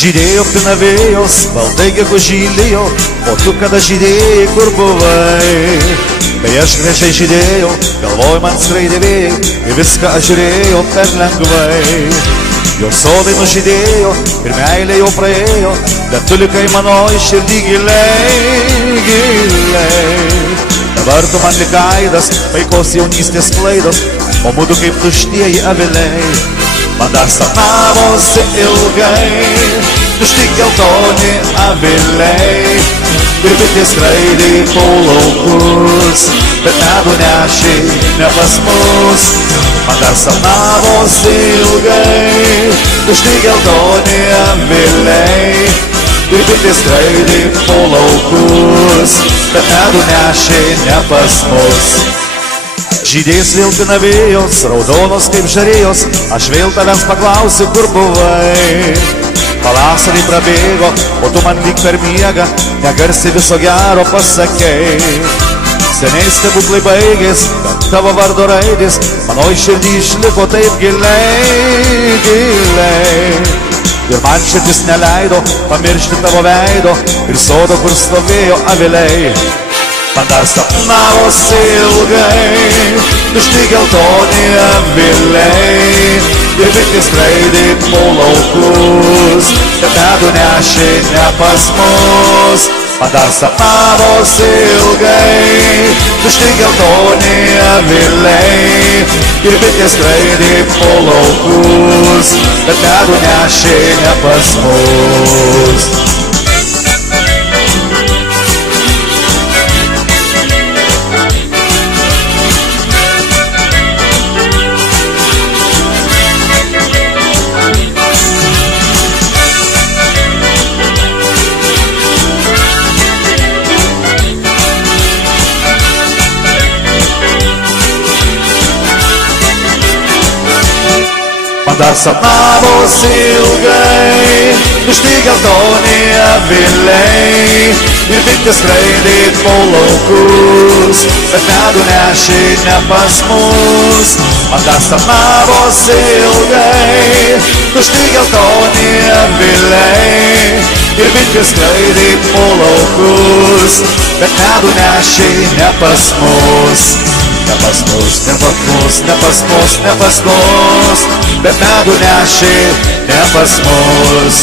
Žydėjo pinavėjos, valdai gegužylėjo, o tu kada žydėjai, kur buvai? Kai aš gražiai žydėjau, galvoj man skraidė vėjai, į viską aš žiūrėjau per lengvai. Jo sodai nužydėjo ir meilė jau praėjo, bet tu likai mano širdį giliai, giliai. Dabar tu man lik aidas, vaikos jaunystės klaidos, o mudu kaip tuštieji aviliai. Man dar sapnavosi ilgai, tušti geltoni aviliai, ir bitės skraidė po laukus, bet medų nešė ne pas mus. Man dar sapnavosi ilgai, tušti geltoni aviliai, ir bitės skraidė po laukus, bet medų nešė ne pas mus. Žydės vėl pinavėjos, raudonos kaip žarėjos, aš vėl tavęs paklausiu, kur buvai. Pavasarį prabėgo, o tu man lyg per miegą, negarsiai viso gero pasakei. Seniai stebuklai baigės, bet tavo vardo raidės, mano širdį išliko taip giliai, giliai. Ir man širdis neleido pamiršti tavo veido ir sodo, kur stovėjo aviliai. Man dar sapnavosi ilgai, tušti geltoni aviliai, ir bitės skraidė po laukus, bet medų nešė ne pas mus. Man dar sapnavosi ilgai, tušti geltoni aviliai, ir bitės skraidė po laukus, bet medų nešė ne pas mus. Dar sapnavosi ilgai, tušti geltoni aviliai, ir bitės skraidė po laukus, bet medų nešė ne pas mus. Man dar sapnavosi ilgai, tušti geltoni aviliai, ir bitės skraidė po laukus, bet medų nešė ne pas mus. Ne pas mus, ne pas mus, ne pas mus, ne pas mus, bet medų nešė ne pas mus.